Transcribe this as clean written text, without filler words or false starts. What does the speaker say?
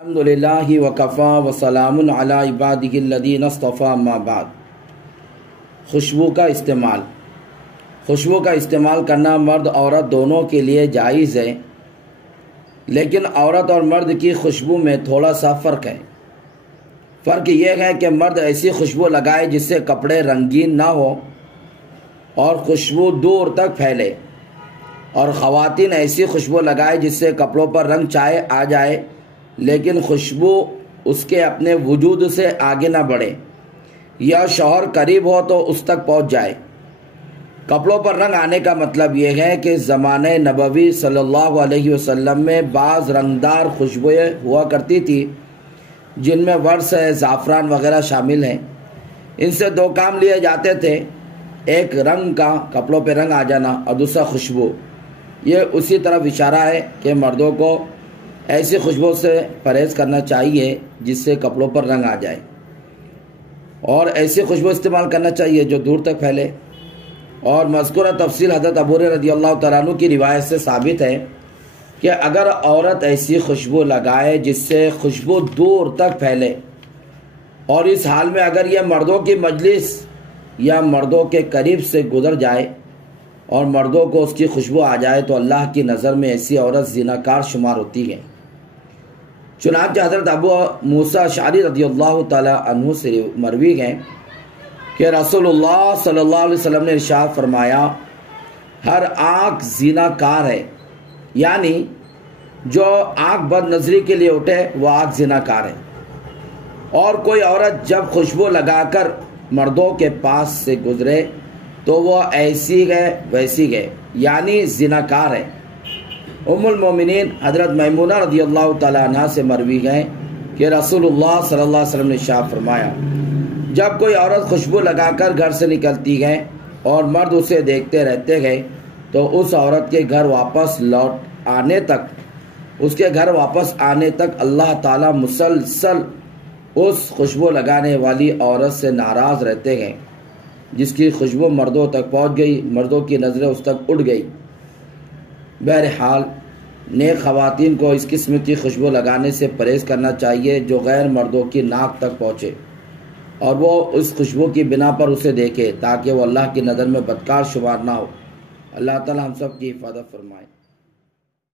अल्हम्दुलिल्लाहि वकफ़ा वसलामुन अला इबादिहिल्लज़ीना इस्तफ़ा अम्मा बाद। खुशबू का इस्तेमाल करना मर्द औरत दोनों के लिए जायज़ है, लेकिन औरत और मर्द की खुशबू में थोड़ा सा फ़र्क है। फ़र्क यह है कि मर्द ऐसी खुशबू लगाए जिससे कपड़े रंगीन ना हो और खुशबू दूर तक फैले, और ख़वातीन ऐसी खुशबू लगाए जिससे कपड़ों पर रंग चाहे आ जाए लेकिन खुशबू उसके अपने वजूद से आगे ना बढ़े, या शौहर करीब हो तो उस तक पहुंच जाए। कपड़ों पर रंग आने का मतलब यह है कि ज़माने नबवी सल्लल्लाहु अलैहि वसल्लम में बाज़ रंगदार खुशबुएँ हुआ करती थी, जिनमें वर्स है, ज़ाफ़रान वगैरह शामिल हैं। इनसे दो काम लिए जाते थे, एक रंग का कपड़ों पर रंग आ जाना और दूसरा खुशबू। ये उसी तरफ इशारा है कि मर्दों को ऐसी खुशबू से परहेज़ करना चाहिए जिससे कपड़ों पर रंग आ जाए, और ऐसी खुशबू इस्तेमाल करना चाहिए जो दूर तक फैले। और मज़कूरा तफसील हज़रत अबू हुरैरा रज़ियल्लाहु तआला अन्हु की रिवायत से साबित है कि अगर औरत ऐसी खुशबू लगाए जिससे खुशबू दूर तक फैले, और इस हाल में अगर यह मर्दों की मजलिस या मर्दों के करीब से गुजर जाए और मर्दों को उसकी खुशबू आ जाए, तो अल्लाह की नज़र में ऐसी औरत ज़िनाकार शुमार होती है। चुनांचे हज़रत अबू मूसा अशअरी रज़ियल्लाहु तआला अन्हु से मरवी है कि रसूलुल्लाह सल्लल्लाहु अलैहि वसल्लम ने इरशाद फरमाया, हर आँख ज़िनाकार है, यानी जो आँख बदनज़री के लिए उठे वह आँख ज़िनाकार है। और कोई औरत जब खुशबू लगाकर मर्दों के पास से गुजरे तो वह ऐसी गए वैसी गए, यानी ज़िनाकार है। उम्मुल मोमिनीन हज़रत मैमूना रज़ियल्लाहु तआला अन्हा से मरवी है कि रसूलुल्लाह सल्लल्लाहु अलैहि वसल्लम ने इरशाद फरमाया, जब कोई औरत खुशबू लगाकर घर से निकलती है और मर्द उसे देखते रहते गए, तो उस औरत के घर वापस आने तक अल्लाह ताला मुसलसल उस खुशबू लगाने वाली औरत से नाराज़ रहते गए, जिसकी खुशबू मर्दों तक पहुंच गई, मर्दों की नज़रें उस तक उड़ गई। बहरहाल नेक ख़वातीन को इस किस्म की खुशबू लगाने से परहेज़ करना चाहिए जो गैर मर्दों की नाक तक पहुँचे, और वो उस खुशबू की बिना पर उसे देखे, ताकि वो अल्लाह की नज़र में बदकार शुमार ना हो। अल्लाह ताला हम सब की हिफाजत फरमाए।